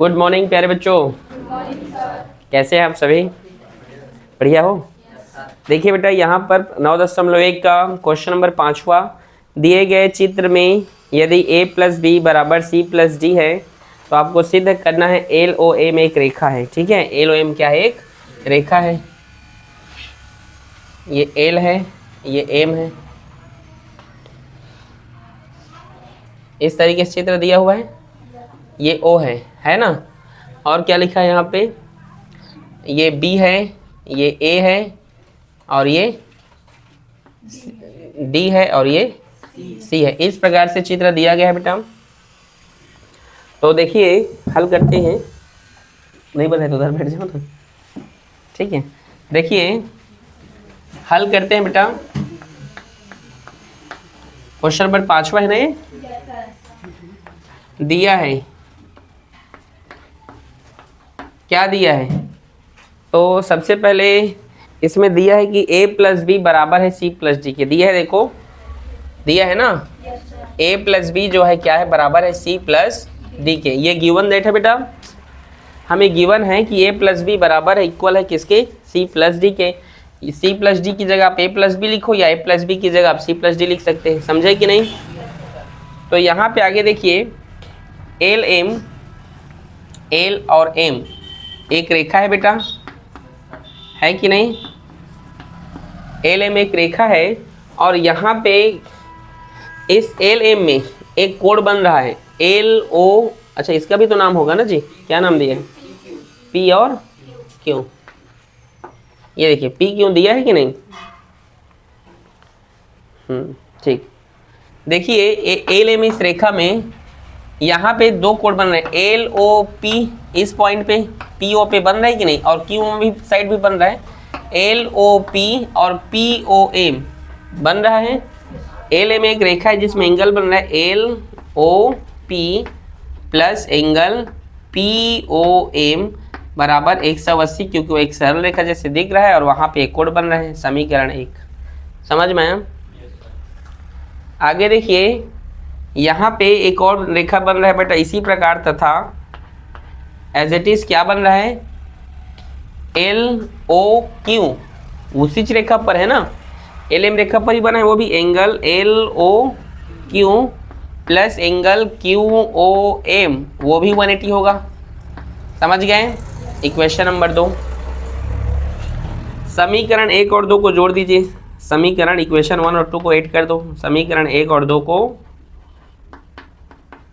Good morning प्यारे बच्चों। कैसे हैं आप सभी? बढ़िया हो? देखिए बेटा, यहाँ पर 9.1 का क्वेश्चन नंबर 5वां, दिए गए चित्र में यदि a प्लस बी बराबर c प्लस डी है तो आपको सिद्ध करना है एल ओ एम एक रेखा है। ठीक है, एल ओ एम क्या है? एक रेखा है। ये एल है, ये एम है। इस तरीके से चित्र दिया हुआ है। ये ओ है ना? और क्या लिखा है यहाँ पे? ये बी है, ये ए है, और ये डी है, और ये सी है। इस प्रकार से चित्र दिया गया है बेटा। तो देखिए, हल करते हैं। नहीं बताए तो उधर बैठ जाओ तो। ठीक है, देखिए हल करते हैं बेटा। क्वेश्चन नंबर 5वां है ना? ये दिया है, क्या दिया है? तो सबसे पहले इसमें दिया है कि a प्लस बी बराबर है c प्लस डी के। दिया है, देखो दिया है ना। a प्लस बी जो है क्या है? बराबर है c प्लस डी के। ये गिवन डेट है बेटा। हमें गिवन है कि a प्लस बी बराबर है, इक्वल है किसके? c प्लस डी के। c प्लस डी की जगह आप a प्लस बी लिखो, या a प्लस बी की जगह आप c प्लस डी लिख सकते हैं। समझे कि नहीं? तो यहाँ पे आगे देखिए, एल एम, एल और एम एक रेखा है बेटा, है कि नहीं? एल एम एक रेखा है, और यहाँ पे इस एल एम में एक कोण बन रहा है एल ओ। अच्छा, इसका भी तो नाम होगा ना जी? क्या नाम दिया है? पी और क्यू। ये देखिए, पी क्यू दिया है कि नहीं? ठीक। देखिए, एल एम इस रेखा में यहाँ पे दो कोण बन रहे हैं, एल ओ पी इस पॉइंट पे, पी ओ पे बन रहा है कि नहीं? और क्यू भी साइड भी बन रहा है, एल ओ पी और पी ओ एम बन रहा है। एल एम एक रेखा है जिसमें एंगल बन रहा है L O P plus angle P O M बराबर 180, क्योंकि वो एक सरल रेखा जैसे दिख रहा है और वहाँ पे एक कोण बन रहा है। समीकरण 1 समझ में आया? आगे देखिए, यहाँ पे एक और रेखा बन रहा है बेटा इसी प्रकार, तथा एज इट इज क्या बन रहा है? एल ओ क्यू उसी रेखा पर है ना, एल एम रेखा पर ही बना है, वो भी angle L O Q plus angle Q O M, वो भी 180 होगा। समझ गए? Equation number 2। समीकरण 1 और 2 को जोड़ दीजिए। समीकरण इक्वेशन 1 और 2 को ऐड कर दो। समीकरण 1 और 2 को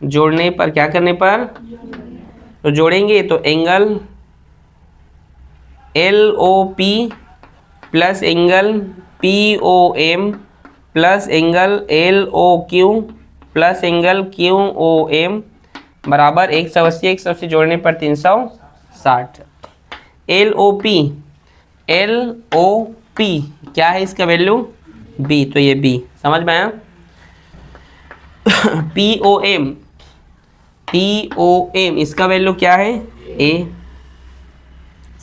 जोड़ने पर, क्या करने पर? तो जोड़ेंगे तो angle L O P plus angle P O M plus angle L O Q plus angle Q O M बराबर 180। 180 जोड़ने पर 360। L O P, L O P क्या है इसका वैल्यू? बी, तो ये बी। समझ में आया? P O M, P O M इसका वैल्यू क्या है? ए।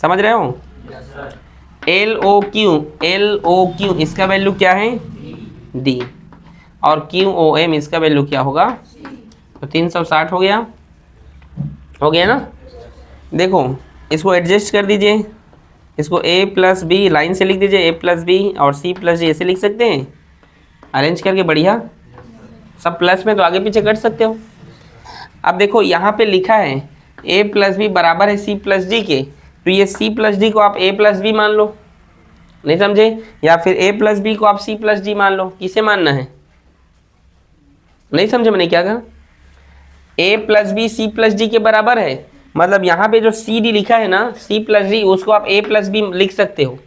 समझ रहे हो? L O Q, L O Q इसका वैल्यू क्या है? डी। और क्यू ओ एम इसका वैल्यू क्या होगा? तो 360 हो गया। हो गया ना? देखो, इसको एडजस्ट कर दीजिए। इसको a प्लस बी लाइन से लिख दीजिए, a प्लस बी, और c प्लस डी ऐसे लिख सकते हैं अरेंज करके। बढ़िया, सब प्लस में तो आगे पीछे कर सकते हो। अब देखो, यहाँ पे लिखा है a प्लस बी बराबर है c प्लस डी के, तो ये c प्लस डी को आप a प्लस बी मान लो। नहीं समझे? या फिर a प्लस बी को आप c प्लस डी मान लो। किसे मानना है? नहीं समझे मैंने क्या कहा? a plus B C plus D के बराबर है, मतलब यहाँ पे जो सी डी लिखा है ना, सी प्लस डी, उसको आप a प्लस बी लिख सकते हो,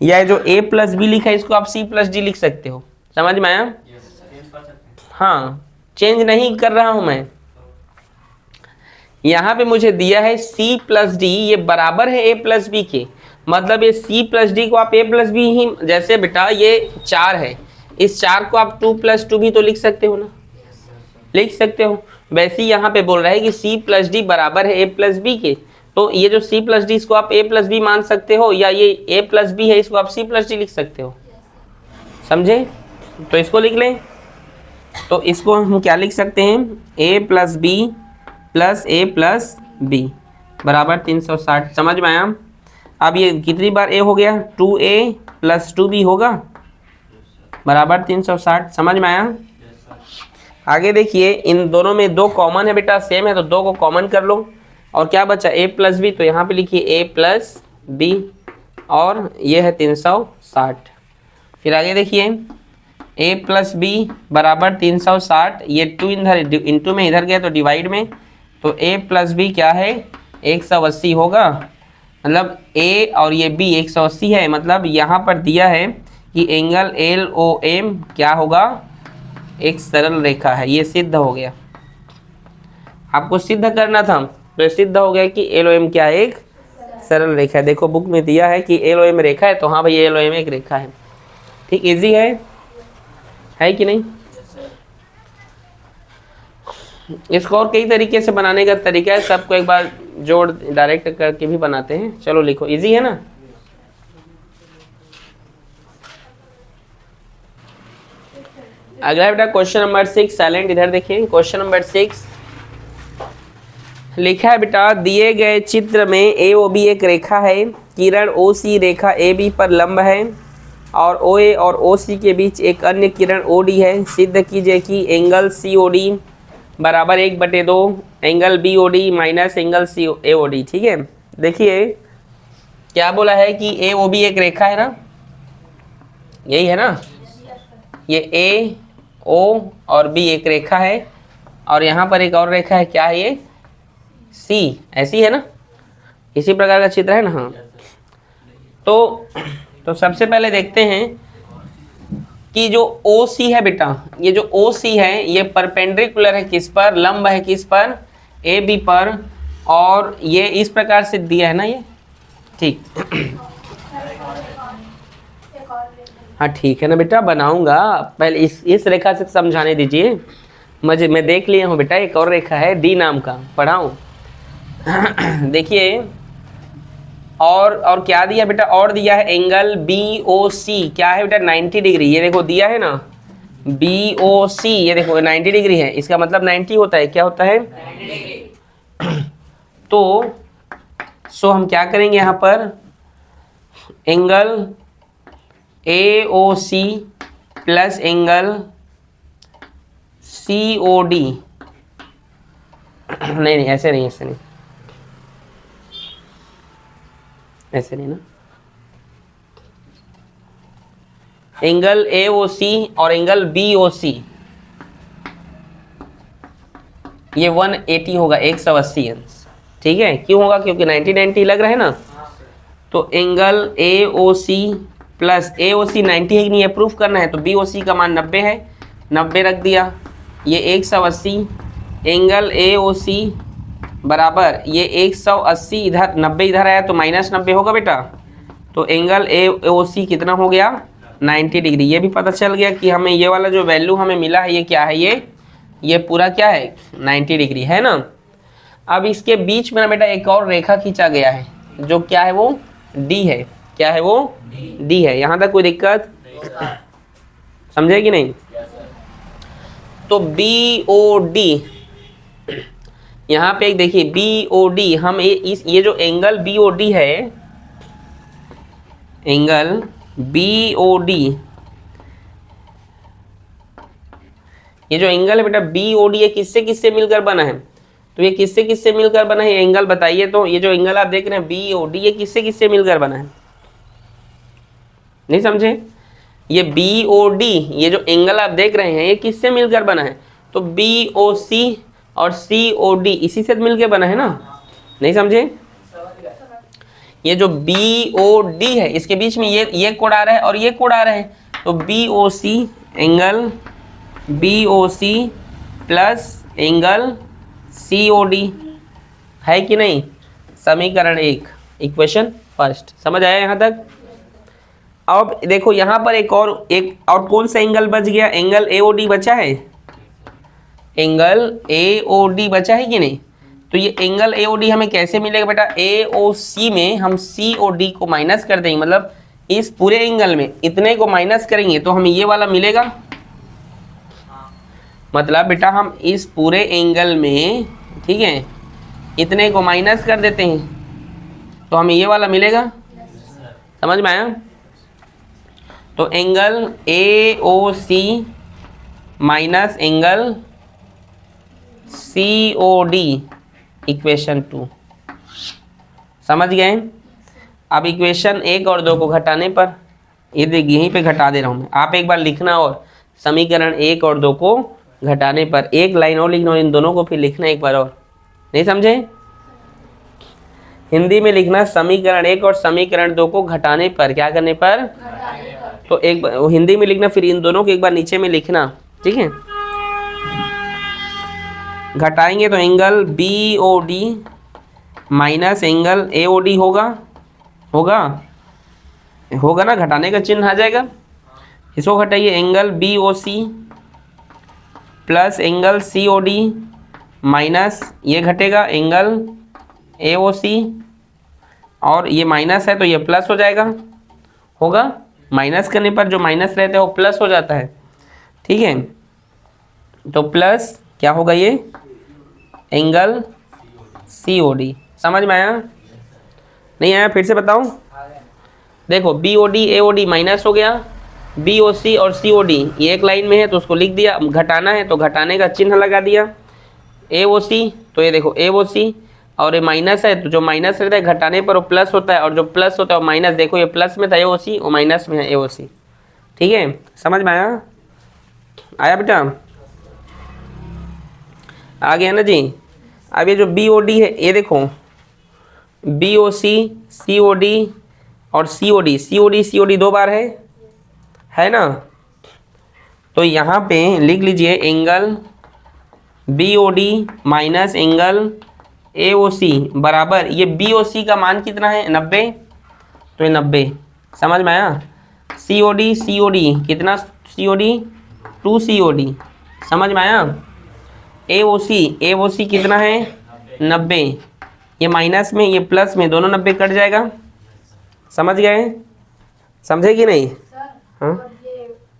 या जो a प्लस बी लिखा है इसको आप c प्लस डी लिख सकते हो। समझ में आया? हाँ, चेंज नहीं कर रहा हूं मैं। यहाँ पे मुझे दिया है c प्लस डी, ये बराबर है a प्लस बी के, मतलब ये c प्लस डी को आप a प्लस बी ही, जैसे बेटा ये 4 है, इस 4 को आप 2 प्लस 2 भी तो लिख सकते हो ना? लिख सकते हो। वैसे ही यहाँ पे बोल रहा है कि c प्लस डी बराबर है a प्लस बी के, तो ये जो c प्लस डी इसको आप a प्लस बी मान सकते हो, या ये a प्लस बी है इसको आप c प्लस डी लिख सकते हो। समझे? तो इसको लिख लें। तो इसको हम क्या लिख सकते हैं? a plus B plus a plus B, बराबर 360। समझ में आया? अब ये कितनी बार ए हो गया, 2a + 2b होगा बराबर 360। समझ में आया? आगे देखिए, इन दोनों में 2 कॉमन है बेटा, सेम है, तो 2 को कॉमन कर लो और क्या बचा a + b, तो यहाँ पे लिखिए a + b और ये है 360। फिर आगे देखिए a + b बराबर 360, ये 2 इधर इंटू में इधर गया तो डिवाइड में, तो a + b क्या है 180 होगा, मतलब a और ये b 180 है। मतलब यहाँ पर दिया है कि एंगल LOM क्या होगा, एक सरल रेखा है। ये सिद्ध हो गया, आपको सिद्ध करना था तो सिद्ध हो गया कि LOM क्या है, एक सरल रेखा है। देखो बुक में दिया है कि LOM रेखा है, तो हाँ भाई LOM एक रेखा है। ठीक, इजी है कि नहीं? इसको और कई तरीके से बनाने का तरीका है, सबको एक बार जोड़ डायरेक्ट करके भी बनाते हैं। चलो लिखो, इजी है ना? अगला बेटा क्वेश्चन नंबर 6, साइलेंट इधर देखिए। क्वेश्चन नंबर 6 लिखा है बेटा, दिए गए चित्र में AOB एक रेखा है, किरण OC रेखा AB पर लंब है और OA और OC के बीच एक अन्य किरण OD है। सिद्ध कीजिए कि एंगल COD बराबर 1/2 angle BOD minus angle AOD। ठीक है, देखिए क्या बोला है कि AOB एक रेखा है ना, यही है ना, ये AO और B एक रेखा है और यहाँ पर एक और रेखा है, क्या है ये C, ऐसी है ना, इसी प्रकार का चित्र है ना। हाँ, तो सबसे पहले देखते हैं कि जो OC है बेटा, ये जो OC है ये परपेंडिकुलर है किस पर, लंब है किस पर, AB पर, और ये इस प्रकार से दिया है ना ये। ठीक हाँ ठीक है ना बेटा, बनाऊंगा, पहले इस रेखा से समझाने दीजिए मुझे, मैं देख लिया हूँ बेटा, एक और रेखा है D नाम का, पढ़ाऊँ। देखिए और क्या दिया बेटा, और दिया है एंगल BOC, क्या है बेटा 90 डिग्री। ये देखो दिया है ना BOC, ये देखो 90 डिग्री है, इसका मतलब 90 होता है, क्या होता है 90। तो हम क्या करेंगे यहाँ पर, angle AOC plus angle COD, नहीं ऐसे नहीं, ऐसे नहीं ना, एंगल AOC और एंगल BOC ये 180 होगा, 180 अंश। ठीक है, क्यों होगा, क्योंकि 90 लग रहा है ना। तो एंगल AOC प्लस AOC 90 है कि नहीं, ये प्रूफ करना है, तो BOC का मान 90 है, 90 रख दिया, ये 180 एंगल AOC बराबर ये 180, इधर 90 इधर आया तो -90 होगा बेटा, तो एंगल AOC कितना हो गया 90 डिग्री। ये भी पता चल गया कि हमें ये वाला जो वैल्यू हमें मिला है ये क्या है, ये पूरा क्या है 90 डिग्री है ना। अब इसके बीच में ना बेटा एक और रेखा खींचा गया है, जो क्या है वो D है, क्या है वो D है। यहाँ तक कोई दिक्कत समझे कि नहीं? तो BOD यहाँ पे एक देखिए BOD, हम ये जो एंगल BOD है, एंगल BOD, ये जो एंगल है बेटा BOD ये किससे किससे मिलकर बना है, तो ये किससे किससे मिलकर बना है एंगल बताइए। तो ये जो एंगल आप देख रहे हैं BOD ये किससे किससे मिलकर बना है, नहीं समझे? ये BOD ये जो एंगल आप देख रहे हैं ये किससे मिलकर बना है, तो BOC और COD इसी से मिलकर बना है ना, नहीं समझे? ये जो BOD है इसके बीच में ये कोण आ रहा है और ये कोण आ रहा है, तो BOC angle BOC plus angle COD है कि नहीं। समीकरण 1 इक्वेशन फर्स्ट, समझ आया यहाँ तक? अब देखो यहाँ पर एक और कौन सा एंगल बच गया, एंगल AOD बचा है, एंगल AOD बचा है कि नहीं। तो ये एंगल AOD हमें कैसे मिलेगा बेटा, AOC में हम COD को माइनस कर देंगे, मतलब इस पूरे एंगल में इतने को माइनस करेंगे तो हमें ये वाला मिलेगा। मतलब बेटा हम इस पूरे एंगल में, ठीक है, इतने को माइनस कर देते हैं तो हमें ये वाला मिलेगा। समझ में आया? तो angle AOC minus angle COD equation 2। समझ गए? अब इक्वेशन 1 और 2 को घटाने पर, ये देखिए यहीं पे घटा दे रहा हूँ मैं, आप एक बार लिखना और समीकरण 1 और 2 को घटाने पर एक लाइन और लिखना और इन दोनों को फिर लिखना एक बार और। नहीं समझे? हिंदी में लिखना समीकरण 1 और समीकरण 2 को घटाने पर, क्या करने पर? तो एक बार हिंदी में लिखना, फिर इन दोनों को एक बार नीचे में लिखना, ठीक है? घटाएंगे तो angle BOD minus angle AOD होगा ना, घटाने का चिन्ह आ जाएगा। इसको घटाइए, angle BOC plus angle COD minus ये घटेगा एंगल AOC, और ये माइनस है तो ये प्लस हो जाएगा, होगा। माइनस करने पर जो माइनस रहता है वो प्लस हो जाता है, ठीक है? तो प्लस क्या होगा, ये एंगल COD। समझ में आया? नहीं आया? फिर से बताऊं? देखो BOD AOD माइनस हो गया, BOC और COD ये एक लाइन में है तो उसको लिख दिया। घटाना है तो घटाने का चिन्ह लगा दिया। AOC तो ये देखो AOC, और ये माइनस है तो जो माइनस रहता है घटाने पर वो प्लस होता है, और जो प्लस होता है वो माइनस। देखो ये प्लस में था AOC, वो माइनस में है AOC, ठीक है? समझ में आया? आया बेटा? आ गया ना जी? अब ये जो BOD है, ये देखो BOC COD और COD दो बार है ना? तो यहाँ पे लिख लीजिए angle BOD minus angle AOC बराबर, ये BOC का मान कितना है? 90, तो ये 90। समझ में आया? COD कितना? COD 2 COD। समझ में आया? AOC कितना है? 90। ये माइनस में ये प्लस में, दोनों 90 कट जाएगा। समझ गए? समझे कि नहीं? हाँ,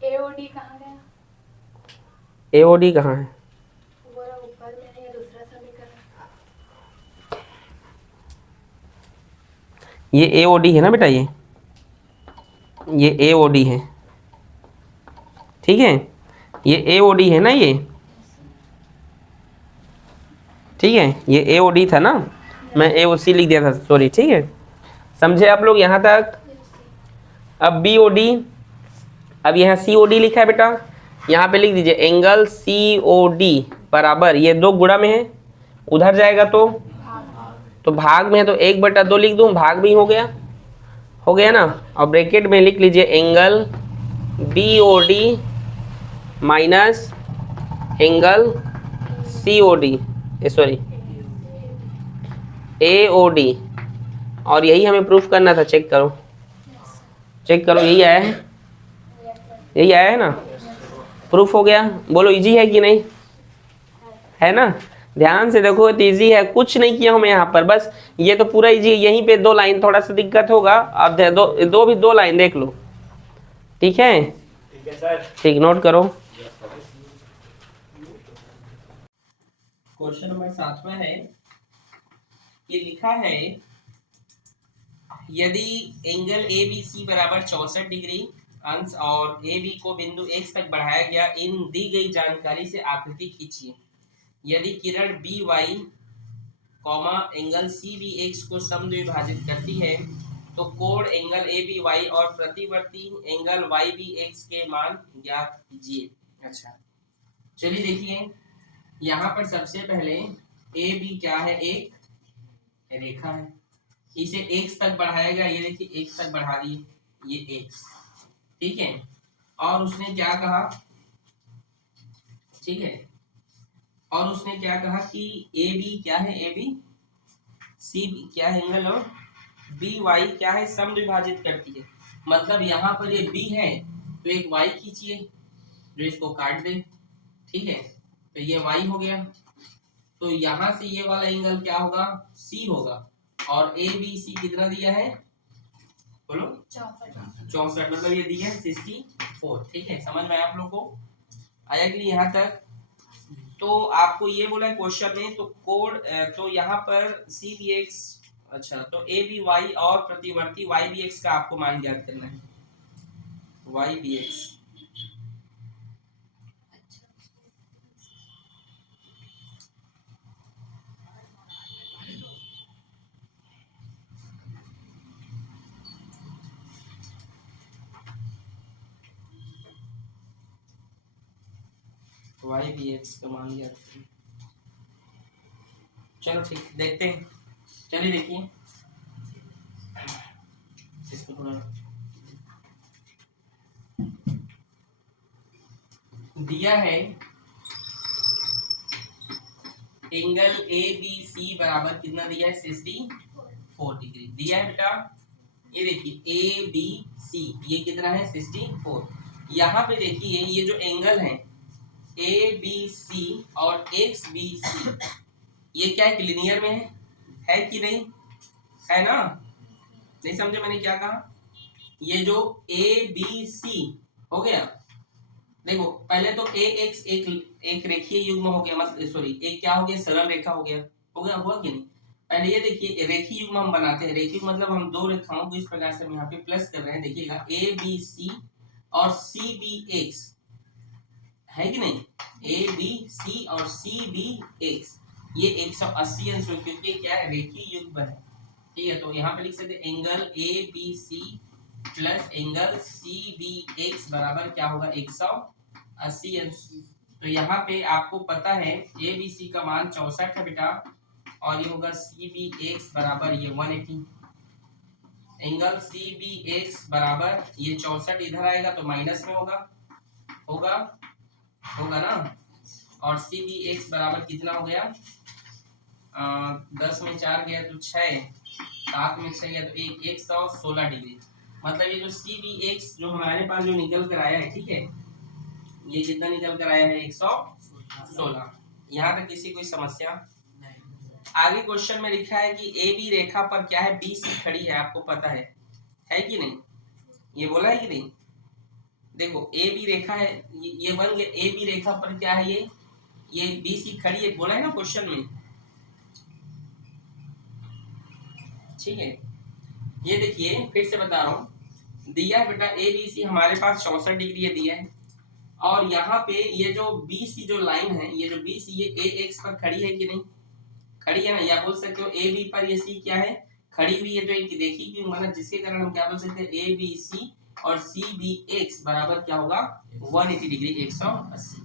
AOD कहाँ गया? AOD कहाँ है? ऊपर में है, दूसरा समीकरण। ये AOD है ना बेटा, ये AOD है, ठीक है? ये AOD है ना, ये ठीक है? ये AOD था ना, मैं AOC लिख दिया था, सॉरी, ठीक है? समझे आप लोग यहाँ तक? अब BOD, अब यहाँ COD लिखा है बेटा, यहाँ पे लिख दीजिए एंगल COD बराबर, ये 2 गुणा में है, उधर जाएगा तो भाग में है तो 1/2 लिख दूं, भाग भी हो गया ना। और ब्रैकेट में लिख लीजिए angle BOD minus angle COD, sorry AOD, और यही हमें प्रूफ करना था। चेक करो यही आया है ना? प्रूफ हो गया। बोलो इजी है कि नहीं? है ना? ध्यान से देखो तो इजी है, कुछ नहीं किया हूं मैं यहाँ पर, बस ये तो पूरा इजी है। यहीं पे 2 लाइन थोड़ा सा दिक्कत होगा, अब दो लाइन देख लो, ठीक है? ठीक, नोट करो। क्वेश्चन नंबर 7वां है, ये लिखा है यदि एंगल ABC बराबर 64 डिग्री अंश और AB को बिंदु X तक बढ़ाया गया, इन दी गई जानकारी से आकृति खींचिए। यदि किरण BY एंगल CBX को समद्विभाजित करती है तो कोण एंगल ABY और प्रतिवर्ती एंगल YBX के मान ज्ञात कीजिए। अच्छा, चलिए देखिए, यहाँ पर सबसे पहले AB क्या है? एक रेखा है, इसे x तक बढ़ाया गया, ये देखिए x तक बढ़ा दिए, ये x, ठीक है? और उसने क्या कहा, ठीक है? और उसने क्या कहा कि AB क्या है? AB CB क्या है? एंगल, और BY क्या है? समद्विभाजित करती है। मतलब यहाँ पर ये B है तो एक Y खींचिए जो इसको काट दे, ठीक है? तो ये Y हो गया, तो यहाँ से ये वाला एंगल क्या होगा? C होगा। और ABC कितना दिया है? बोलो 64, मतलब ये दिया है 64, ठीक है? समझ में आया आप लोग को? आया कि नहीं यहाँ तक? तो आपको ये बोला है क्वेश्चन में, तो कोड तो यहाँ पर सी बी एक्स, अच्छा तो ए बी वाई और प्रतिवर्ती वाई बी एक्स का आपको मान ज्ञात करना है, Y B X. Y B X का मान ज्ञात करना। चलो ठीक, देखते हैं। चलिए देखिए इसको थोड़ा दिया है, एंगल ए बी सी बराबर कितना दिया है, 64 डिग्री दिया है बेटा। ये देखिए ए बी सी ये कितना है, 64। यहाँ पे देखिए ये जो एंगल है ए बी सी और एक्स बी सी, ये क्या है, लिनियर में है कि नहीं, है ना? नहीं समझे मैंने क्या कहा? ये जो ए बी सी हो गया, देखो पहले तो ए एक्स एक रेखीय युग्म हो गया, मतलब सॉरी एक क्या हो गया, सरल रेखा हो गया, हो गया हुआ कि नहीं? पहले ये देखिए रेखीय युग्म हम बनाते हैं, रेखीय मतलब हम दो रेखाओं को इस प्रकार से हम यहाँ पे प्लस कर रहे हैं, देखिएगा ए बी सी और सी बी एक्स, है कि नहीं? ए बी सी और सी बी एक्स ये 180 अंश है, क्योंकि क्या है, रेखीय युग्म है। ठीक है, तो यहाँ पे लिख सकते हैं angle A B C plus angle C B X बराबर क्या होगा, 180 अंश। तो यहाँ पे आपको पता है ए बी सी का मान 64 है बेटा, और ये होगा सी बी एक्स बराबर ये 180। एंगल सी बी एक्स बराबर ये 64 इधर आएगा तो माइनस में होगा, होगा होगा ना। और सी बी एक्स बराबर कितना हो गया, 10 में 4 गया तो 6, 7 में 6 गया तो 116 डिग्री। मतलब ये जो सी बी एक्स जो हमारे पास जो निकल कर आया है, ठीक है, ये कितना निकल कर आया है, 116। यहाँ तक किसी कोई समस्या? आगे क्वेश्चन में लिखा है कि ए बी रेखा पर क्या है, बी सी खड़ी है, आपको पता है कि नहीं? ये बोला है कि नहीं? देखो ए बी रेखा है, ये बन गया, ए बी रेखा पर क्या है, ये बी सी खड़ी है, बोला है ना क्वेश्चन में। ठीक है, ये देखिए फिर से बता रहा हूँ, दिया है बेटा ए बी सी हमारे पास 64 डिग्री ये दिया है, और यहाँ पे ये जो बी सी जो लाइन है, ये जो बी सी ये ए एक्स पर खड़ी है कि नहीं, खड़ी है ना? या बोल सकते हो ए बी पर ये सी क्या है, खड़ी हुई है। तो एक देखिए कि मतलब जिसके कारण हम क्या बोल सकते हैं, ए बी सी और सी बी एक्स बराबर क्या होगा, 180 डिग्री, 180।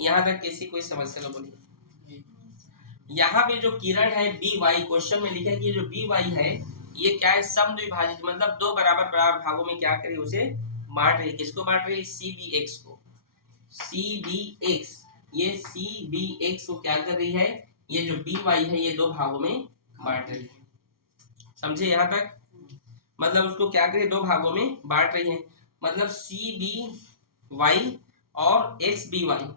यहाँ तक किसी कोई समस्या तो बोलिए। यहाँ पे जो किरण है बी वाई, क्वेश्चन में लिखा है कि ये जो बी वाई है ये क्या है, समद्विभाजित, मतलब दो बराबर बराबर भागों में क्या करे, उसे बांट रही है। किसको बांट रही है, सी बी एक्स को। सी बी एक्स, ये सी बी एक्स को क्या कर रही है, ये जो बी वाई है ये दो भागों में बांट रही है। समझे यहाँ तक? मतलब उसको क्या करे, दो भागों में बांट रही है, मतलब सी बी वाई और एक्स बी वाई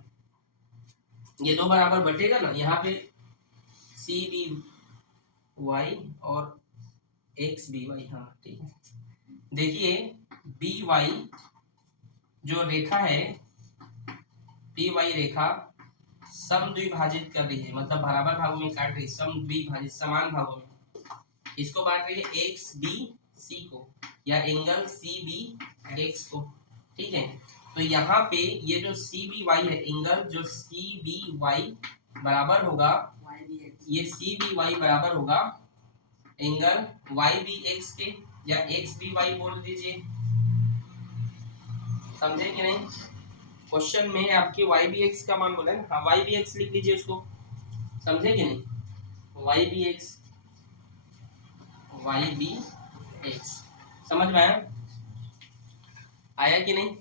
ये दो बराबर बटेगा ना, यहाँ पे सी बी वाई और एक्स बी वाई, हाँ ठीक है। देखिए बी वाई जो रेखा है, बी वाई रेखा समद्विभाजित कर रही है, मतलब बराबर भागों में काट रही है, समद्विभाजित समान भागों में। इसको बांट रही है एक्स बी सी को, या एंगल सी बी एक्स को। ठीक है, तो यहाँ पे ये जो सी बी वाई है, एंगल जो सी बी वाई बराबर होगा, ये सी बी वाई बराबर होगा एंगल वाई बी एक्स के, या एक्स बी वाई बोल दीजिए। समझे कि नहीं? क्वेश्चन में आपके वाई बी एक्स का मान बोला है ना, वाई बी एक्स लिख लीजिए उसको। समझे कि नहीं? Y B X, Y B X समझ में आया? आया कि नहीं?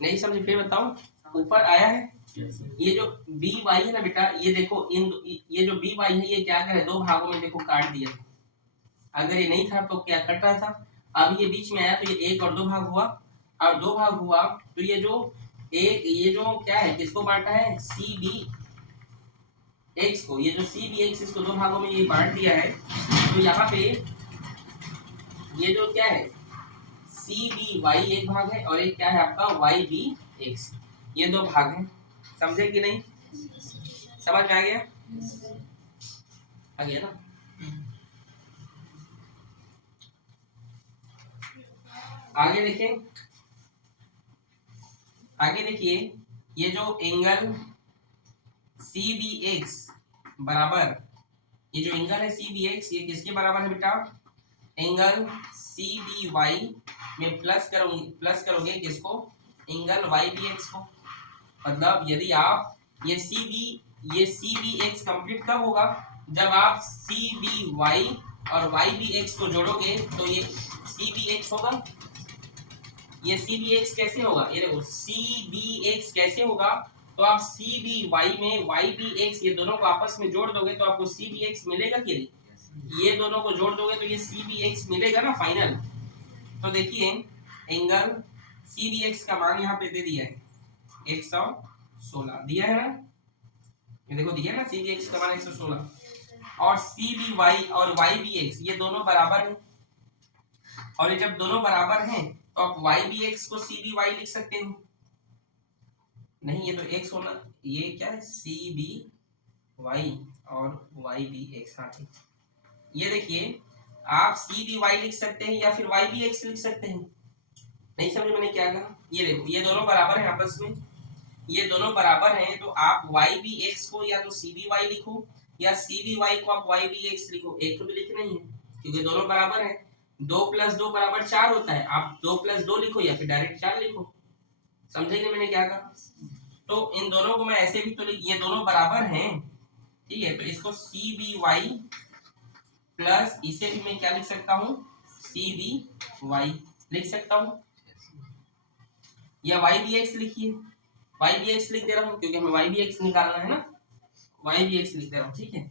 नहीं समझे फिर बताओ, ऊपर आया है? ये जो बी वाई है ना बेटा, ये देखो ये जो बी वाई है ये क्या करे, दो भागों में देखो काट दिया। अगर ये नहीं था तो क्या कट रहा था, अब ये बीच में आया तो ये एक और दो भाग हुआ, और दो भाग हुआ तो ये जो एक, ये जो क्या है, किसको बांटा है, सी बी एक्स को। ये जो सी बी एक्स इसको दो भागों में ये बांट दिया है, तो यहाँ पे ये जो क्या है, सी बी वाई एक भाग है, और एक क्या है आपका वाई बी एक्स, ये दो भाग हैं। समझे कि नहीं? समझ में आ गया? आ गया ना? आगे देखें, आगे देखिए, ये जो एंगल CBX बराबर, ये जो एंगल है CBX ये किसके बराबर है बेटा? एंगल CBY में प्लस करोगे किसको? एंगल YBX को। मतलब यदि आप ये CBX कंप्लीट कब होगा? जब आप CBY और YBX को जोड़ोगे तो ये CBX होगा। ये CBX कैसे होगा? ये देखो CBX कैसे होगा? तो आप CBY में YBX ये दोनों को आपस में जोड़ दोगे तो आपको CBX मिलेगा कि नहीं? ये दोनों को जोड़ दोगे तो ये CBX मिलेगा ना फाइनल। तो देखिए एंगल CBX का मान यहाँ पे दे दिया है 116 दिया है ना, ये देखो दिया ना CBX का मान 116 और CBY और YBX ये दोनों बराबर है और ये जब दोनों बराबर हैं तो आप YBX को CBY लिख सकते हैं। नहीं ये तो x होना, ये क्या है CBY और YBX। हाँ ठीक, ये देखिए आप CBY लिख सकते हैं या फिर YBX लिख सकते हैं। नहीं समझ मैंने क्या कहा? ये देखो ये दोनों बराबर हैं आपस में, ये दोनों बराबर हैं तो आप YBX को या तो CBY लिखो या CBY को आप YBX लिखो। एक तो भी लिखना ही है क्योंकि दोनों बराबर हैं। 2 + 2 = 4 होता है। आप 2 + 2 लिखो या फिर डायरेक्ट 4 लिखो। समझेंगे मैंने क्या कहा? तो इन दोनों को मैं ऐसे भी तो ये दोनों बराबर हैं, ठीक है, तो इसको CBY प्लस इसे भी मैं क्या लिख सकता हूँ? CBY लिख सकता हूँ या YBX लिखिए। YBX लिख दे रहा हूँ क्योंकि हमें YBX निकालना है ना, YBX लिख दे रहा हूँ, ठीक है।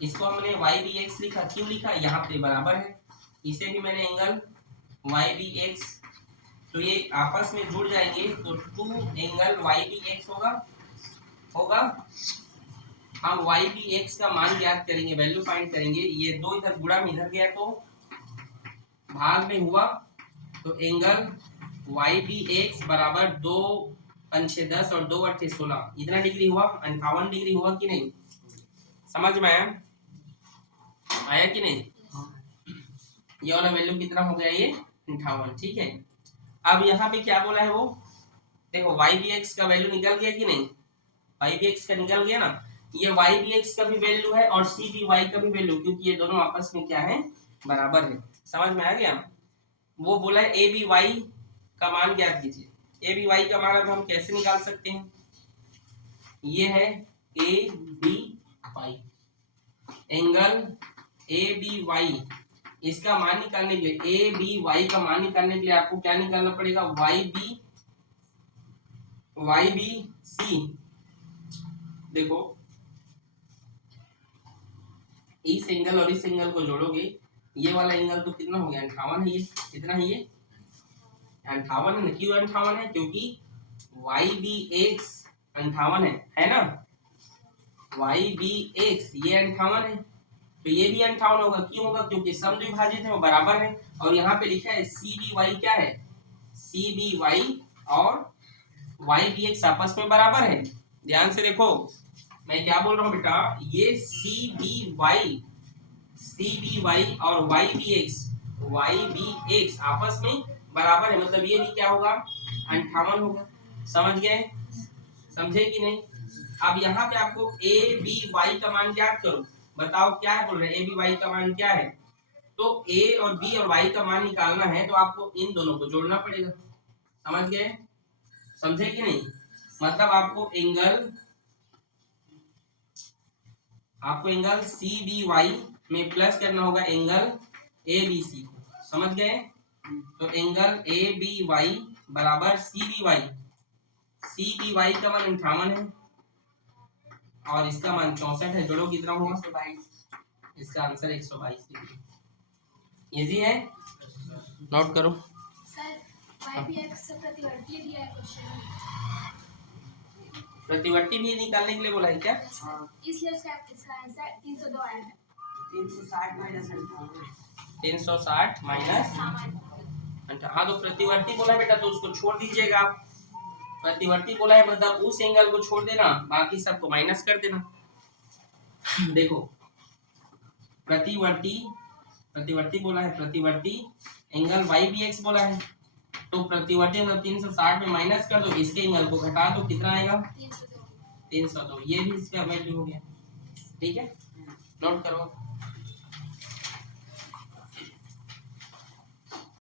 इसको हमने YBX लिखा, क्यों लिखा? यहाँ पे बराबर है। इसे भी मैंने एंगल YBX, तो ये आपस में जुड़ जाएंगे तो 2 एंगल YBX होगा। हम YBX का मान ज्ञात करेंगे, वैल्यू फाइंड करेंगे। ये 2 इधर गुणा में इधर गया तो भाग में हुआ, तो एंगल YBX बराबर 2 × 6 = 10 और 2 × 8 = 16। इतना डिग्री हुआ, 58 डिग्री हुआ कि नहीं? समझ में आया कि नहीं? ये वाला वैल्यू कितना हो गया? ये 58, ठीक है। अब यहाँ पे क्या बोला है वो देखो, YBX का वैल्यू निकल गया कि नहीं? YBX का निकल गया ना, ये YBX का भी वैल्यू है और CBY का भी वैल्यू, क्योंकि ये दोनों आपस में क्या है? बराबर है। समझ में आ गया? वो बोला है ABY का मान ज्ञात कीजिए। ABY का मान अब हम कैसे निकाल सकते हैं? ये है ABY, एंगल ABY, इसका मान निकालने के लिए ABY का मान निकालने के लिए आपको क्या निकालना पड़ेगा? YBC। देखो इस एंगल और इस एंगल को जोड़ोगे, ये वाला एंगल तो कितना हो गया? 58 है। ये कितना है? ये 58 है ना। क्यों 58 है? क्योंकि YBX 58 है ना। YBX ये 58 है तो ये भी 58 होगा। क्यों होगा? क्योंकि सम द्विभाजित है, वो बराबर है। और यहाँ पे लिखा है CBY क्या है? CBY और YBX आपस में बराबर है। ध्यान से देखो मैं क्या बोल रहा हूँ बेटा, ये CBY और YBX आपस में बराबर है, मतलब ये भी क्या होगा? 58 होगा। समझ गए? समझे कि नहीं? अब यहाँ पे आपको ABY का मान ज्ञात करो। बताओ क्या है बोल रहे हैं? ABY का मान क्या है? तो A और B और Y का मान निकालना है तो आपको इन दोनों को जोड़ना पड़ेगा। समझ गए? समझे कि नहीं? मतलब आपको एंगल CBY में प्लस करना होगा एंगल ABC को। समझ गए? तो एंगल ABY बराबर CBY का मान 58 है और इसका मान 64 है। जोड़ो कितना हुआ? 122। इसका आंसर 122 डिग्री। इजी है, नोट करो। सर YBX से प्रतिवर्ती दिया है क्वेश्चन, प्रतिवर्ती भी निकालने के लिए बोला है क्या? इसलिए इसका आंसर 302 आया है। 360 - 58 360 - हाँ तो प्रतिवर्ती बोला है बेटा तो उसको छोड़ दीजिएगा आप। प्रतिवर्ती बोला है मतलब उस एंगल को छोड़ देना, बाकी सबको माइनस कर देना। देखो प्रतिवर्ती, प्रतिवर्ती बोला है, प्रतिवर्ती एंगल YBX बोला है, तो प्रतिवर्ती मतलब 360 में माइनस कर दो, इसके एंगल को घटा दो, कितना आएगा 302 302। ये भी इसका वैल्यू हो गया। ठीक है, नोट करो।